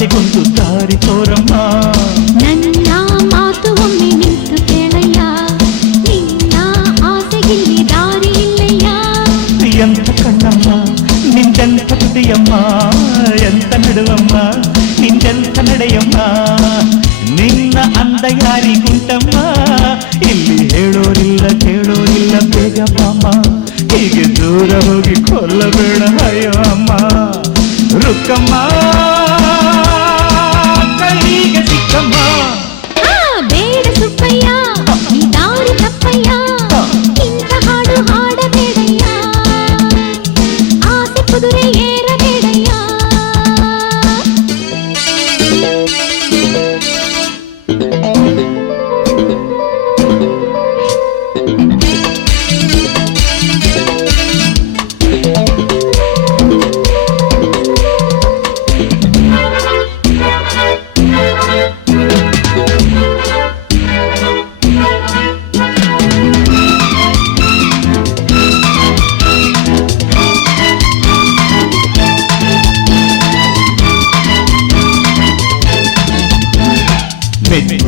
ಮಾತಿಗೊಂದು ದಾರಿ ತೋರಮ್ಮ ನನ್ನ ಮಾತು ಒಮ್ಮೆ ನಿಂತು ಕೇಳಯ್ಯ ನಿನ್ನ ಆಸೆಗಿಲ್ಲಿ ದಾರಿ ಇಲ್ಲಯ್ಯ ಎಂತ ಕಣ್ಣಮ್ಮ ನಿಂದೆಂತ ತುದಿಯಮ್ಮ ಎಂತ ನಡುವಮ್ಮ ನಿಂದೆಂತ ನಡೆಯಮ್ಮ ನಿನ್ನ ಅಂದ ಯಾರಿಗುಂಟಮ್ಮ ಇಲ್ಲಿ ಹೇಳೋರಿಲ್ಲ ಕೇಳೋರಿಲ್ಲ ಬೇಗ ಬಾಮ ಹೀಗೆ ದೂರ ಹೋಗಿ ಕೊಲ್ಲಬೇಡ ಅಯ್ಯೋ ಅಮ್ಮ ರುಕ್ಕಮ್ಮ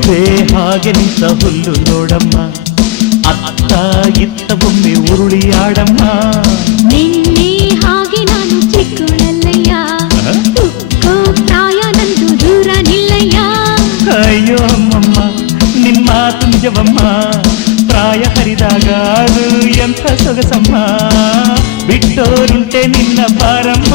ಮೆಚ್ಚೆ ಹಾಗೆ ನಿಂತ ಹುಲ್ಲು ನೋಡಮ್ಮ ಅತ್ತ ಇತ್ತ ಒಮ್ಮೆ ಉರುಳಿ ಆಡಮ್ಮ ನಿನ್ನೆ ಹಾಗೆ ನಾನು ಚಿಕ್ಕಳಲ್ಲಯ್ಯ ತುಕ್ಕೋ ಪ್ರಾಯ ನಂದು ದೂರ ನಿಲ್ಲಯ್ಯ ಅಯ್ಯೋ ಅಮ್ಮಮ್ಮ ನಿನ್ನ ಮಾತು ನಿಜವಮ್ಮ ಪ್ರಾಯ ಹರಿದಾಗ ಅದು ಎಂಥ ಸೊಗಸಮ್ಮ ಬಿಟ್ಟೋರುಂಟೆ ನಿನ್ನ ಬಾರಮ್ಮ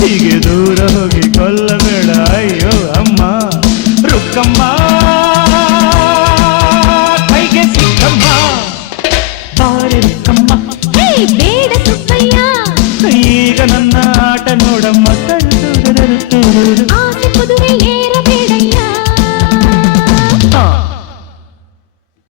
ಹೀಗೆ ದೂರ ಹೋಗಿ ಕೊಲ್ಲಬೇಡ ಅಯ್ಯೋ ಅಮ್ಮ ರುಕ್ಕಮ್ಮ